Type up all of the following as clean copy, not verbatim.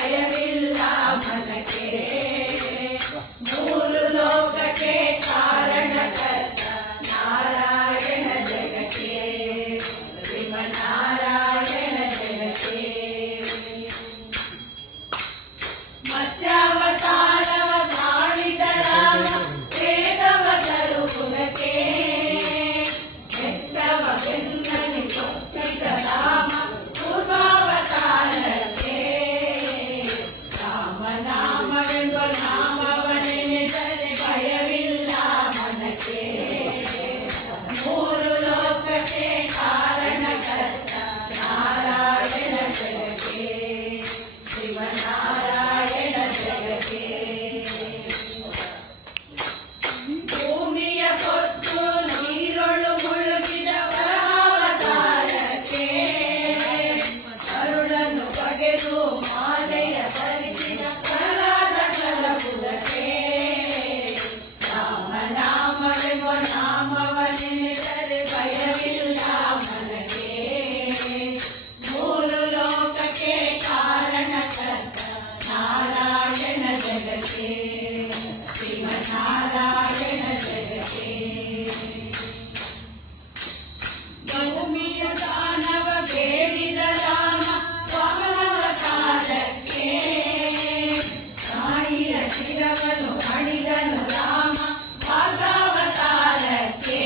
ಭಯವಿಲ್ಲ ಮನಕ್ಕೆ ಮೂರು ಲೋಕಕ್ಕೆ ಕಾರಣಕರ್ತ ನಾರಾಯಣ ಜಗಕ್ಕೆ ಶ್ರೀಮನ್ನಾರಾಯಣ ಜಗಕ್ಕೆ ಮತ್ಸ್ಯಾವತಾರವ ತಾಳಿದ ರಾಮ ವೇದವ ತರುವುದಕ್ಕೆ ಬೆಟ್ಟವ ಬೆನ್ನಲಿ ಕೊಟ್ಟಿದ ರಾಮ ಪೂರ್ವಾವತಾರಕ್ಕೆ ರಾಮನಾಮವೆಂಬ ನಾಮವನೆನೆದರೆ ಭಯವಿಲ್ಲ ಮನಕ್ಕೆ ಮೂರು ಲೋಕಕ್ಕೆ ಕಾರಣಕರ್ತ ನಾರಾಯಣ ಜಗಕ್ಕೆ ಶಿವನಾರಾಯಣ ಜಗಕ್ಕೆ ಭೂಮಿಯ ಕೊಟ್ಟು ನೀರೊಳು ಮುಳುಗಿದ ವರಾವತಾರಕ್ಕೆ ಅರುಳನ್ನು ಬಗೆದು ಮಾಲೆಯ ಧರಿಸಿದ ಪ್ರಹ್ಲಾದ ಕಲಬುದಕ್ಕೆ ರಾಮನಾಮವೆಂಬ ನಾಮವನೆನೆದರೆ ಭಯವಿಲ್ಲ ಮನಕ್ಕೆ ಮೂರು ಲೋಕಕ್ಕೆ ಕಾರಣಕರ್ತ ನಾರಾಯಣ ಜಗಕ್ಕೆ ಶ್ರೀಮನ್ನಾರಾಯಣ ಜಗಕ್ಕೆ ಭೂಮಿಯ ದಾನವ ಬೇಡಿದ ರಾಮ ವಾಮನಾವತಾರಕ್ಕೆ ತಾಯಿಯ ಶಿರವನ್ನು ಹಣಿದನು ರಾಮ ಭಾಗಾವತಾರಕ್ಕೆ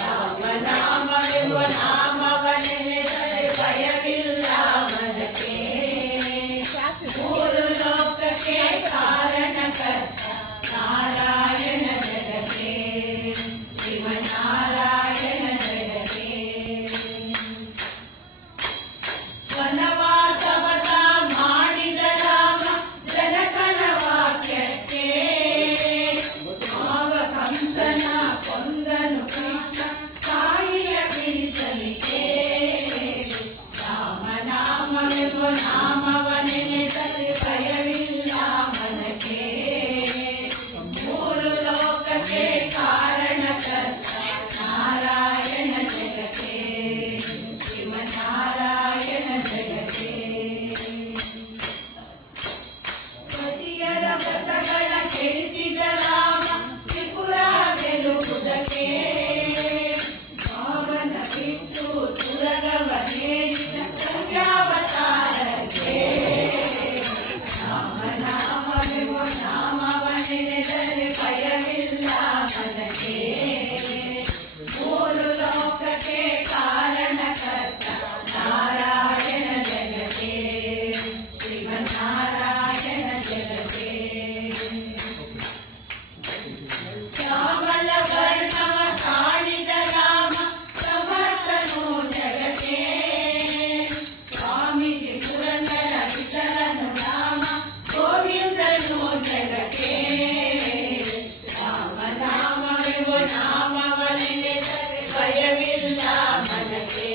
ರಾಮನಾಮವೆಂಬ ನಾಮವನೆನೆದರೆ ಭಯವಿಲ್ಲ ಮನಕ್ಕೆ ಮೂರು ಲೋಕಕ್ಕೆ ಕಾರಣಕರ್ತ ನಾರಾಯಣ ಜಗಕ್ಕೆ ಶ್ರೀಮನ್ನಾರಾಯಣ ಜಗಕ್ಕೆ ವನವಾಸವತ ಮಾಡಿದ ರಾಮ ಜನಕನ ವಾಕ್ಯಕ್ಕೆ ಮಾವ ಕಂಸನ ಕೊಂದನು ಕೃಷ್ಣ ತಾಯಿಯ ಬಿಡಿಸಲಿಕ್ಕೆ ರಾಮನಾಮವೆಂಬ ನಾಮವನೆನೆದರೆ ಭಯವಿಲ್ಲ ಮನಕ್ಕೆ ಮೂರು ಲೋಕಕ್ಕೆ ಕಾರಣಕರ್ತ ನಾರಾಯಣ ಜಗಕ್ಕೆ ಶ್ರೀಮನ್ನಾರಾಯಣ ಜಗಕ್ಕೆ ಪತಿಯರ ವ್ರತಗಳ ಕೆಡಿಸಿದ ರಾಮ ತ್ರಿಪುರ ಗೆಲ್ಲುವುದಕ್ಕೆ ಭಾವನ ಬಿಟ್ಟು ತುರಗವನೇರಿದ ಸಂಧ್ಯಾವತಾರಕ್ಕೆ ರಾಮನಾಮವೆಂಬ ನಾಮವನೆನೆದರೆ ಭಯವಿಲ್ಲ ಮನಕ್ಕೆ ಮೂರು ಲೋಕಕ್ಕೆ ಕಾರಣಕರ್ತ ನಾರಾಯಣ ಜಗಕ್ಕೆ ಶ್ರೀಮನ್ನಾರಾಯಣ ಜಗಕ್ಕೆ ಶ್ಯಾಮಲ ವರ್ಣವ ತಾಳಿದ ರಾಮ ಸಮರ್ಥನು ಜಗಕ್ಕೆ ಸ್ವಾಮಿ ಶ್ರೀ ಪುರಂದರ ವಿಠಲನು ರಾಮ ಗೋವಿಂದನು ಜಗಕ್ಕೆ ರಾಮನಾಮವೆಂಬ ನಾಮವನೆನೆದರೆ ಭಯವಿಲ್ಲ ಮನಕ್ಕೆ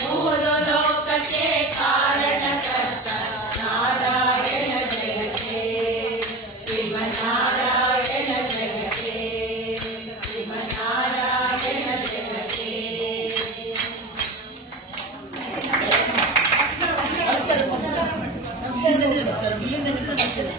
ಮೂರು ಲೋಕಕ್ಕೆ ಕಾರಣಕರ್ತ ನಾರಾಯಣ ಜಗಕ್ಕೆ ಶ್ರೀಮನ್ನಾರಾಯಣ ಜಗಕ್ಕೆ ಶ್ರೀಮನ್ನಾರಾಯಣ ಜಗಕ್ಕೆ ನಮಸ್ಕಾರ